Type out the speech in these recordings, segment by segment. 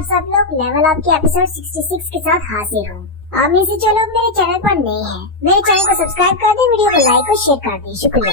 आप सब लोग लेवल अप के एपिसोड 66 के साथ हाजिर हूँ। आप में से जो लोग मेरे चैनल पर नए हैं, मेरे चैनल को सब्सक्राइब कर दें, वीडियो को लाइक और शेयर कर दें। शुक्रिया।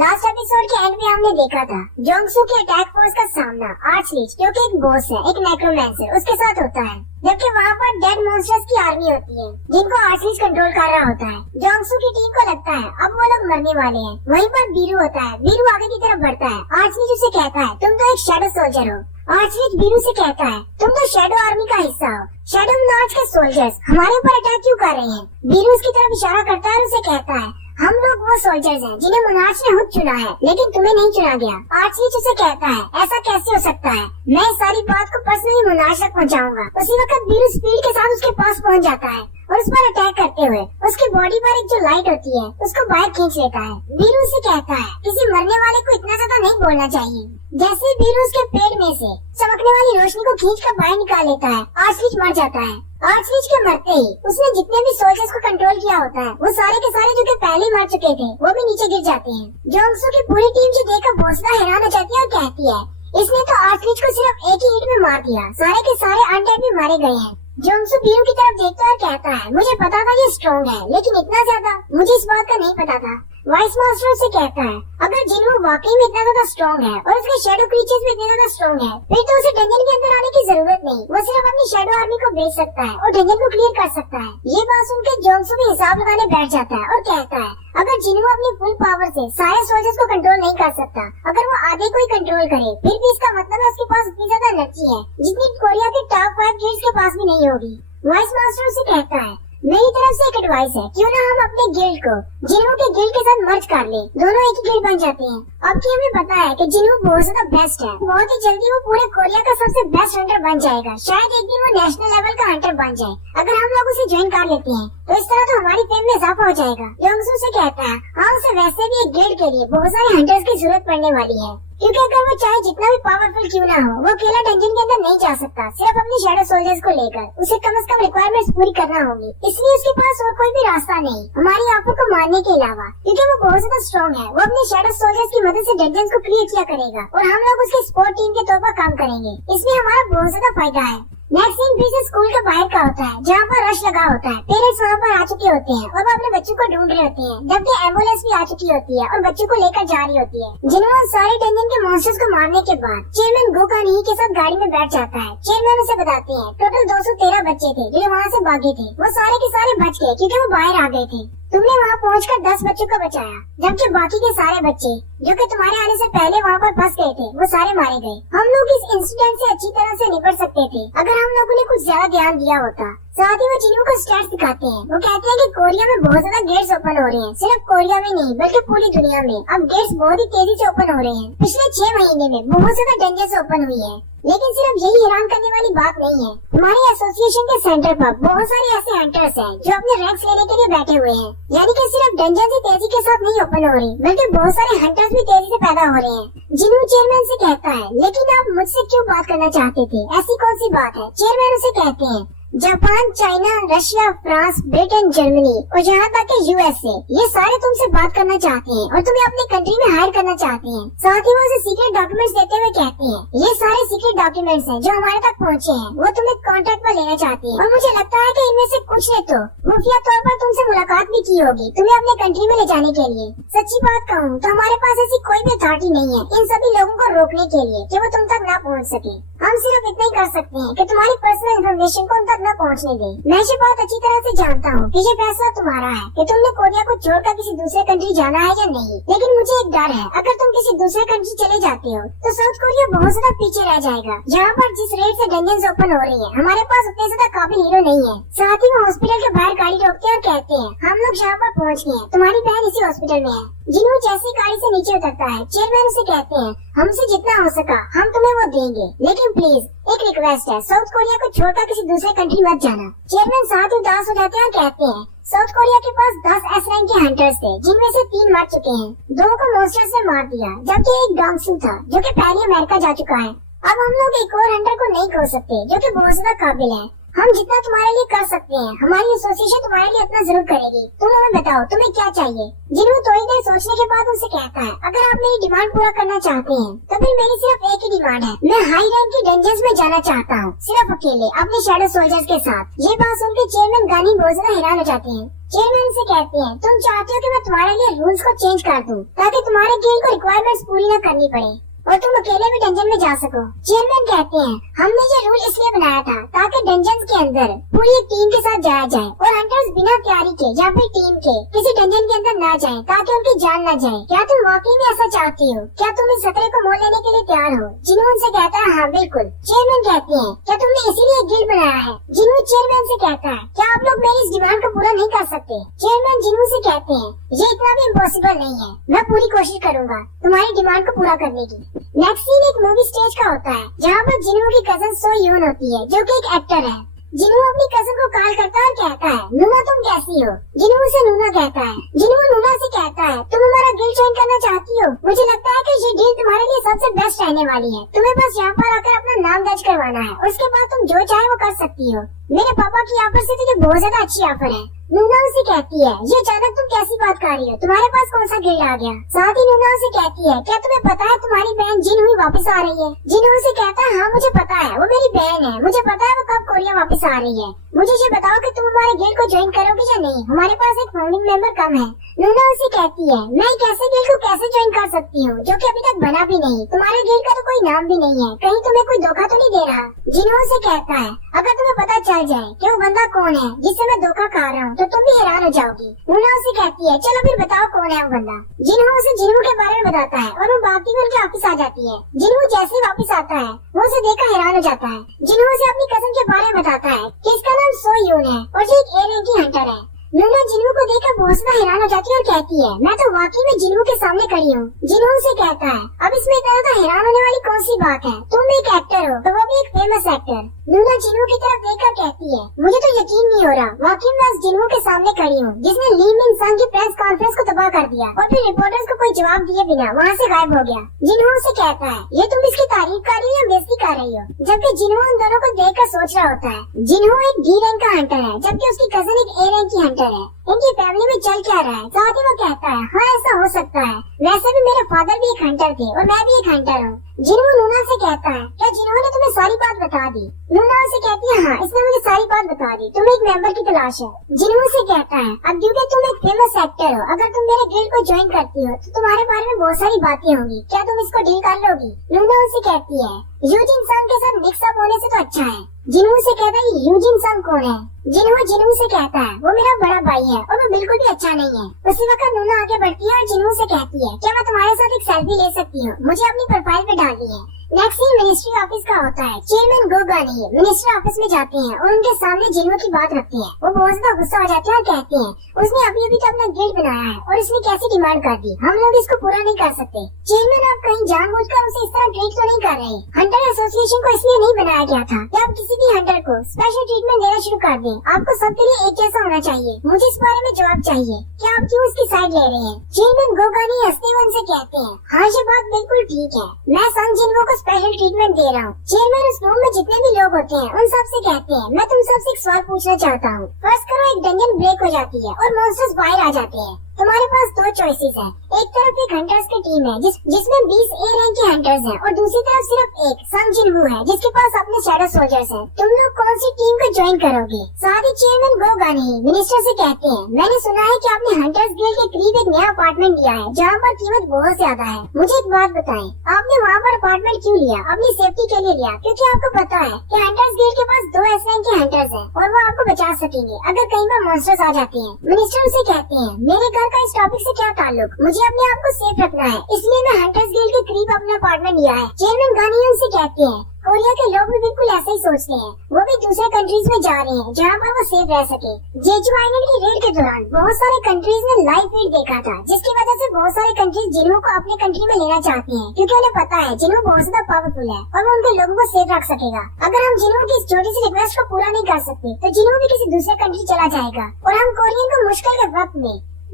लास्ट एपिसोड के एंड में हमने देखा था जोंगसू के अटैक फोर्स का सामना आर्चलीच, जो कि एक बॉस है, एक नेक्रोमैंसर, उसके साथ होता है। जबकि वहाँ पर डेड मॉन्स्टर्स की आर्मी होती है जिनको आर्चलीच कंट्रोल कर रहा होता है। जोंगसू की टीम को लगता है अब वो लोग मरने वाले हैं। वहीं पर बीरू होता है। बीरू आगे की तरफ बढ़ता है। आर्चलीच उसे कहता है तुम तो एक शैडो सोल्जर हो। आर्चलीच बीरू से कहता है तुम तो शैडो आर्मी का हिस्सा हो। शैडो लॉर्ड्स के सोल्जर्स हमारे ऊपर अटैक क्यों कर रहे हैं? बीरू उसकी तरफ इशारा करता है और उसे कहता है हम लोग वो सोल्जर्स हैं जिन्हें मोनार्च ने खुद चुना है, लेकिन तुम्हें नहीं चुना गया। आर्चलीच उसे कहता है ऐसा कैसे हो सकता है? मैं इस सारी बात को पर्सनली मोनार्च तक पहुंचाऊंगा। उसी वक्त बीरू स्पीड के साथ उसके पास पहुंच जाता है और उस पर अटैक करते हुए उसकी बॉडी पर एक जो लाइट होती है उसको बाहर खींच लेता है। बीरू उसे कहता है किसी मरने वाले को इतना ज्यादा नहीं बोलना चाहिए। जैसे ही बीरू उसके पेट में से चमकने वाली रोशनी को खींच कर बाहर निकाल लेता है, आर्चलीच मर जाता है। आर्चलीच के मरते ही उसने जितने भी सोल्जर्स को कंट्रोल किया होता है वो सारे के सारे जो कि पहले ही मर चुके थे वो भी नीचे गिर जाते हैं। जोंगसू की पूरी टीम जो देखकर भोसला हैरान हो जाती है और कहती है इसने तो आर्चलीच को सिर्फ एक ही हिट में मार दिया, सारे के सारे अनडेड भी मारे गए हैं। जोंगसू बीरू की तरफ देखता है और कहता है मुझे पता था ये स्ट्रॉन्ग है, लेकिन इतना ज्यादा मुझे इस बात का नहीं पता था। वाइस मास्टर से कहता है अगर जिन्हों वाकई में इतना ज्यादा स्ट्रॉन्ग है और उसके शैडो क्रीचर्स भी इतने ज्यादा स्ट्रॉन्ग है, फिर तो उसे डंजन के अंदर आने की जरूरत नहीं। वो सिर्फ अपनी शैडो आर्मी को भेज सकता है और डंजन को क्लियर कर सकता है। ये बात सुनकर जोंगसू भी हिसाब लगाने बैठ जाता है और कहता है अगर जिन्हों अपनी फुल पावर से सारे सोल्जर्स को कंट्रोल नहीं कर सकता, अगर वो आधे को ही कंट्रोल करे, फिर भी इसका मतलब है उसके पास इतनी ज्यादा एनर्जी है जितनी कोरिया के टॉप 5 गिल्ड्स के पास भी नहीं होगी। वाइस मास्टर से कहता है मेरी तरफ से एक एडवाइस है, क्यों ना हम अपने गिल्ड को जिन्हों के गिल्ड के साथ मर्ज कर ले, दोनों एक ही गिल्ड बन जाते हैं। अब की हमें पता है कि जिन्हों बहुत ज्यादा बेस्ट है, बहुत ही जल्दी वो पूरे कोरिया का सबसे बेस्ट हंटर बन जाएगा। शायद एक दिन वो नेशनल लेवल का हंटर बन जाए। अगर हम लोग उसे ज्वाइन कर लेते हैं तो इस तरह तो हमारी फेम में इजाफा हो जाएगा। जोंगसू से कहता है हाँ, उसे वैसे भी एक गिल्ड के लिए बहुत सारे हंटर्स की जरूरत पड़ने वाली है, क्योंकि अगर वो चाहे जितना भी पावरफुल क्यों ना हो, वो अकेला डंजन के अंदर नहीं जा सकता सिर्फ अपने शैडो सोल्जर्स को लेकर। उसे कम से कम रिक्वायरमेंट्स पूरी करना होगी, इसलिए उसके पास और कोई भी रास्ता नहीं हमारी आंखों को मारने के अलावा, क्योंकि वो बहुत ज्यादा स्ट्रॉन्ग है। वो अपने शैडो सोल्जर्स की मदद से डंजन को क्लियर किया करेगा और हम लोग उसकी सपोर्ट टीम के तौर पर काम करेंगे। इसमें हमारा बहुत ज्यादा फायदा है। नेक्स्ट सीन फिर से स्कूल के बाहर का होता है, जहाँ पर रश लगा होता है। पेरेंट्स वहाँ पर आ चुके होते हैं और वो अपने बच्चों को ढूंढ रहे होते हैं, जबकि एम्बुलेंस भी आ चुकी होती है और बच्चों को लेकर जा रही होती है। जिन्होंने सारे डंजन के मॉन्स्टर्स को मारने के बाद चेयरमैन गोकानी के साथ गाड़ी में बैठ जाता है। चेयरमैन उसे बताते हैं टोटल 213 बच्चे थे जो वहाँ से भागे थे। वो सारे के सारे बच गए क्योंकि वो बाहर आ गए थे। तुमने वहाँ पहुंचकर 10 बच्चों को बचाया, जबकि बाकी के सारे बच्चे जो कि तुम्हारे आने से पहले वहाँ पर फंस गए थे वो सारे मारे गए। हम लोग इस इंसिडेंट से अच्छी तरह से निपट सकते थे अगर हम लोगों ने कुछ ज्यादा ध्यान दिया होता। साथ ही वो जिन्हों को स्टैट्स दिखाते हैं। वो कहते हैं कि कोरिया में बहुत ज्यादा गेट्स ओपन हो रहे हैं, सिर्फ कोरिया में नहीं बल्कि पूरी दुनिया में अब गेट्स बहुत ही तेजी से ओपन हो रहे हैं। पिछले 6 महीने में बहुत ज्यादा डंजन्स ओपन हुई है। लेकिन सिर्फ यही हैरान करने वाली बात नहीं है, हमारी एसोसिएशन के सेंटर पर बहुत सारे ऐसे हंटर्स हैं जो अपने रैंक्स लेने के लिए बैठे हुए हैं। यानी कि सिर्फ डंजन ही तेजी के साथ नहीं ओपन हो रही, बल्कि बहुत सारे हंटर्स भी तेजी से पैदा हो रहे हैं। जिन्हों चेयरमैन से कहता है लेकिन आप मुझसे क्यों बात करना चाहते थे? ऐसी कौन सी बात है? चेयरमैन उसे कहते हैं Japan, China, Russia, France, Britain, Germany और जहाँ तक के यूएसए, ये सारे तुमसे बात करना चाहते हैं और तुम्हें अपनी कंट्री में हायर करना चाहते हैं। साथ ही वो उसे सीक्रेट डॉक्यूमेंट्स देते हुए कहते हैं ये सारे सीक्रेट डॉक्यूमेंट्स हैं जो हमारे तक पहुँचे हैं, वो तुम्हें कॉन्टेक्ट पर लेना चाहते हैं और मुझे लगता है कि इनमें से कुछ ने तो खुफिया तौर पर तुमसे मुलाकात भी की होगी तुम्हें अपने कंट्री में ले जाने के लिए। सच्ची बात कहूँ तो हमारे पास ऐसी कोई भी अथॉरिटी नहीं है इन सभी लोगों को रोकने के लिए कि वो तुम तक न पहुँच सके। हम सिर्फ इतना ही कर सकते हैं कि तुम्हारी पर्सनल इन्फॉर्मेशन को उन तक न पहुंचने दें। मैं ये बात अच्छी तरह से जानता हूँ कि ये फैसला तुम्हारा है कि तुमने कोरिया को छोड़कर किसी दूसरे कंट्री जाना है या नहीं, लेकिन मुझे एक डर है अगर तुम किसी दूसरे कंट्री चले जाते हो तो साउथ कोरिया बहुत ज्यादा पीछे रह जाएगा। जहाँ पर जिस रेट से डंजन्स ओपन हो रही है हमारे पास उतने ज्यादा काबिल हीरो नहीं है। साथ ही वो हॉस्पिटल के बाहर गाड़ी रोकते हैं और कहते हैं हम लोग यहाँ पर पहुँच गए हैं, तुम्हारी बहन इसी हॉस्पिटल में है। जिन्हों जैसी गाड़ी से नीचे उतरता है चेयरमैन उसे कहते हैं हमसे जितना हो सका हम तुम्हें वो देंगे, लेकिन प्लीज एक रिक्वेस्ट है, साउथ कोरिया को छोड़कर किसी दूसरे कंट्री मत जाना। चेयरमैन साथ उदास हो जाते हैं और कहते हैं साउथ कोरिया के पास 10 एस रैंक के हंटर्स थे जिनमें से 3 मर चुके हैं, 2 को मॉन्स्टर्स ने मार दिया, जबकि एक डोंगसू था जो कि पहले अमेरिका जा चुका है। अब हम लोग एक और हंटर को नहीं खो सकते जो कि बहुत ज्यादा काबिल है। हम जितना तुम्हारे लिए कर सकते हैं, हमारी एसोसिएशन तुम्हारे लिए इतना जरूर करेगी। तुम हमें बताओ तुम्हें क्या चाहिए। जिन्हों थोड़ी देर सोचने के बाद उनसे कहता है, अगर आप मेरी डिमांड पूरा करना चाहते हैं तो फिर मेरी सिर्फ एक ही डिमांड है, मैं हाई रैंक की डंजन्स में जाना चाहता हूँ, सिर्फ अकेले अपने शैडो सोल्जर्स के साथ। ये बात सुनकर चेयरमैन गानी बहुत ज्यादा हैरान हो जाते हैं। चेयरमैन से कहते हैं, तुम चाहते हो कि मैं तुम्हारे लिए रूल्स को चेंज कर दूं ताकि तुम्हारे गिल्ड को रिक्वायरमेंट्स पूरी न करनी पड़े और तुम अकेले भी डंजन में जा सको। चेयरमैन कहते हैं, हमने ये रूल इसलिए बनाया था ताकि डंजन के अंदर पूरी एक टीम के साथ जाया जाए और हंटर्स बिना तैयारी के या फिर टीम के किसी डंजन के अंदर ना जाएं ताकि उनकी जान न जाए। क्या तुम वाकई में ऐसा चाहती हो? क्या तुम इस खतरे को मोल लेने के लिए तैयार हो? जिन्हों से कहता है, हाँ बिल्कुल। चेयरमैन कहते हैं, क्या तुमने इसीलिए गिल्ड बनाया है? जिन्हों चेयरमैन से कहता है, क्या आप लोग मेरी इस डिमांड को पूरा नहीं कर सकते? चेयरमैन जिन्हों से कहते हैं, ये इतना भी इम्पॉसिबल नहीं है, मैं पूरी कोशिश करूंगा तुम्हारी डिमांड को पूरा करने की। नेक्स्ट सीन एक मूवी स्टेज का होता है जहाँ पर जिन्हों की कजन सो यून होती है जो कि एक एक्टर है। जिन्हों अपनी कजन को कॉल करता है और कहता है, नूना तुम कैसी हो? जिन्हों से नूना कहता है, जिन्हों नूना से कहता है, तुम हमारा गिल्ड ज्वाइन करना चाहती हो? मुझे लगता है कि ये डील तुम्हारे लिए सबसे बेस्ट रहने वाली है। तुम्हें बस यहाँ पर आकर अपना नाम दर्ज करवाना है और उसके बाद तुम जो चाहे वो कर सकती हो। मेरे पापा की ऑफर से तुझे बहुत ज्यादा अच्छी ऑफर है। नूना उसे कहती है, ये अचानक तुम कैसी बात कर रही हो? तुम्हारे पास कौन सा गिल्ड आ गया? साथ ही नूना उसे कहती है, क्या तुम्हें पता है तुम्हारी बहन जिन हुई वापस आ रही है? जिन उसे कहता है, हाँ मुझे पता है, वो मेरी बहन है, मुझे पता है वो कब कोरिया वापस आ रही है। मुझे ये बताओ कि तुम हमारे गिल्ड को ज्वाइन करोगे या नहीं? हमारे पास एक फाउंडिंग मेंबर कम है। नूना उसे कहती है, मैं एक ऐसे गिल्ड को कैसे ज्वाइन कर सकती हूँ जो कि अभी तक बना भी नहीं? तुम्हारे गिल्ड का तो कोई नाम भी नहीं है, कहीं तुम्हें कोई धोखा तो नहीं दे रहा? जिन्हों से कहता है, अगर तुम्हें पता चल जाए कि वो बंदा कौन है जिससे मैं धोखा खा रहा हूँ तो तुम भी हैरान हो जाओगी। नूना उसे कहती है, चलो फिर बताओ कौन है वो बंदा। जिन्हों उसे जिन्हों के बारे में बताता है और वो भागती हुई उनके ऑफिस आ जाती है। जिन्हों जैसे ही वापस आता है वो उसे देखकर हैरान हो जाता है। जिन्हों उसे अपनी कजन के बारे में बताता है कि इसका नाम सो यून है और ये एक ए रैंक की हंटर है। नूना जिन्हों को देखकर बहुत ज्यादा हैरान हो जाती है और कहती है, मैं तो वाकई में जिन्हों के सामने खड़ी हूँ। जिन्हों से कहता है, अब इसमें इतना ज्यादा हैरान होने वाली कौन सी बात है? तुम एक एक्टर हो, तो वो भी एक फेमस एक्टर। नूना जिन्हों की तरफ देखकर कहती है, मुझे तो यकीन नहीं हो रहा, वाकई में उस जिन्हों के सामने खड़ी हूँ जिसने ली मिन संग की प्रेस कॉन्फ्रेंस को तबाह कर दिया और फिर रिपोर्टर्स को कोई जवाब दिए बिना वहाँ से गायब हो गया। जिन्हों से कहता है, ये तुम इसकी तारीफ कर रही हो या बेइज्जती कर रही हो? जबकि जिन्हों उन दोनों को देखकर सोच रहा होता है। जिन्हों एक डी रैंक का हंटर है जबकि उसकी कजन एक ए रैंक की हंटर है। इनकी फैमिली में चल क्या रहा है? साथ ही वो कहता है, हाँ ऐसा हो सकता है, वैसे भी मेरे फादर भी एक हंटर थे और मैं भी एक हंटर हूँ। जिन्हों नूना से कहता है, क्या जिन्हों ने तुम्हें सारी बात बता दी? नूना से कहती है, हाँ इसने मुझे सारी बात बता दी, तुम्हें एक मेंबर की तलाश है। जिन्हों से कहता है, अब क्योंकि तुम एक फेमस एक्टर हो, अगर तुम मेरे गिल्ड को ज्वाइन करती हो तो तुम्हारे बारे में बहुत सारी बातें होंगी, क्या तुम इसको डील कर लोगी? नूना उनसे कहती है, यूजिन संग के साथ मिक्सअप होने से तो अच्छा है। जिन्हों से कहता है, यूजिन संग कौन है? जिन्हों से कहता है, वो मेरा बड़ा भाई है और वो बिल्कुल भी अच्छा नहीं है। उसी वक्त नूना आगे बढ़ती है और जिन्हों से कहती है, क्या मैं तुम्हारे साथ एक सेल्फी ले सकती हूँ? मुझे अपनी प्रोफाइल पे डालनी है। नेक्स्ट सीन मिनिस्ट्री ऑफिस का होता है। चेयरमैन गोगानी मिनिस्ट्री ऑफिस में जाते हैं और उनके सामने जिन्हों की बात रखते हैं। वो बहुत ज्यादा गुस्सा हो जाते हैं और कहते हैं, उसने अभी अभी तो अपना गिल्ड बनाया है और इसने कैसी डिमांड कर दी, हम लोग इसको पूरा नहीं कर सकते। चेयरमैन आप कहीं जानबूझकर उसे इस तरह ट्रीट तो नहीं कर रहे? हंटर एसोसिएशन को इसलिए नहीं बनाया गया था कि आप किसी भी हंटर को स्पेशल ट्रीटमेंट देना शुरू कर दें। आपको सबके लिए एक जैसा होना चाहिए। मुझे इस बारे में जवाब चाहिए, क्या आप क्यों उसकी साइड ले रहे हैं? चेयरमैन गोगानी हंसते हुए उनसे कहते हैं, हाँ ये बात बिल्कुल ठीक है, मैं संग जिन्हों को स्पेशल ट्रीटमेंट दे रहा हूँ। चेयरमैन उस रूम में जितने भी लोग होते हैं उन सबसे कहते हैं, मैं तुम सबसे एक सवाल पूछना चाहता हूँ। फर्स्ट करो एक डंजन ब्रेक हो जाती है और मॉन्स्टर्स बाहर आ जाते हैं। तुम्हारे पास दो चॉइसेस है। एक तरफ एक हंटर्स की टीम है जिसमें 20 ए रैंक के हंटर्स हैं और दूसरी तरफ सिर्फ एक संग जिन्हों है जिसके पास अपने शैडो सोल्जर्स हैं। तुम लोग कौन सी टीम को ज्वाइन करोगे? साथ ही चेयरमैन गोगानी मिनिस्टर से कहते हैं, मैंने सुना है कि आपने हंटर्स गिल्ड के करीब एक नया अपार्टमेंट लिया है जहाँ पर कीमत बहुत ज्यादा है। मुझे एक बात बताएं, आपने वहाँ पर अपार्टमेंट क्यों लिया? अपनी सेफ्टी के लिए लिया? क्योंकि आपको पता है कि हंटर्स गिल्ड के पास 2 एस रैंक के हंटर्स हैं और वो आपको बचा सकेंगे अगर कहीं पर मॉन्स्टर्स आ जाते हैं। मिनिस्टर से कहते हैं, मेरे घर का इस टॉपिक से क्या ताल्लुक? मुझे अपने आप को सेफ रखना है, इसलिए मैं हंटर्स गिल्ड के करीब अपना अपार्टमेंट लिया है। चेयरमैन गानियन से कहते हैं, कोरिया के लोग भी बिल्कुल ऐसे ही सोचते हैं। वो भी दूसरे कंट्रीज में जा रहे हैं जहाँ पर वो सेफ रह सके। जेजू आइलैंड की रेड के दौरान बहुत सारे कंट्रीज ने लाइव फीड देखा था, जिसकी वजह से बहुत सारे कंट्रीज जिन्हों को अपने कंट्री में लेना चाहते हैं क्योंकि उन्हें पता है जिन्हों बहुत ज्यादा पावरफुल है और वो उनके लोगों को सेफ रख सकेगा। अगर हम जिन्हों की इस छोटी सी रिक्वेस्ट को पूरा नहीं कर सकते तो जिन्हों भी किसी दूसरे कंट्री चला जाएगा और हम कोरियन को मुश्किल के वक्त में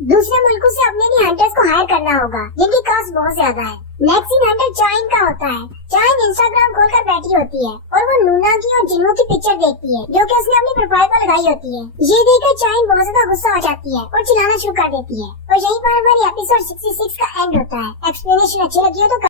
दूसरे मुल्कों से अपने लिए हंटर्स को हायर करना होगा जिनकी कॉस्ट बहुत ज्यादा है। नेक्स्ट सीन हंटर चाइन का होता होता है। चाइन इंस्टाग्राम खोलकर बैठी होती है और वो नूना की और जिन्नू की पिक्चर देखती है जो कि उसने अपनी प्रोफाइल पर लगाई होती है। ये देखकर चाइन बहुत ज्यादा गुस्सा हो जाती है और चिल्लाना शुरू कर देती है और यहीं पर हमारी एपिसोड 66 का एंड होता है। एक्सप्लेनेशन अच्छी लगी हो तो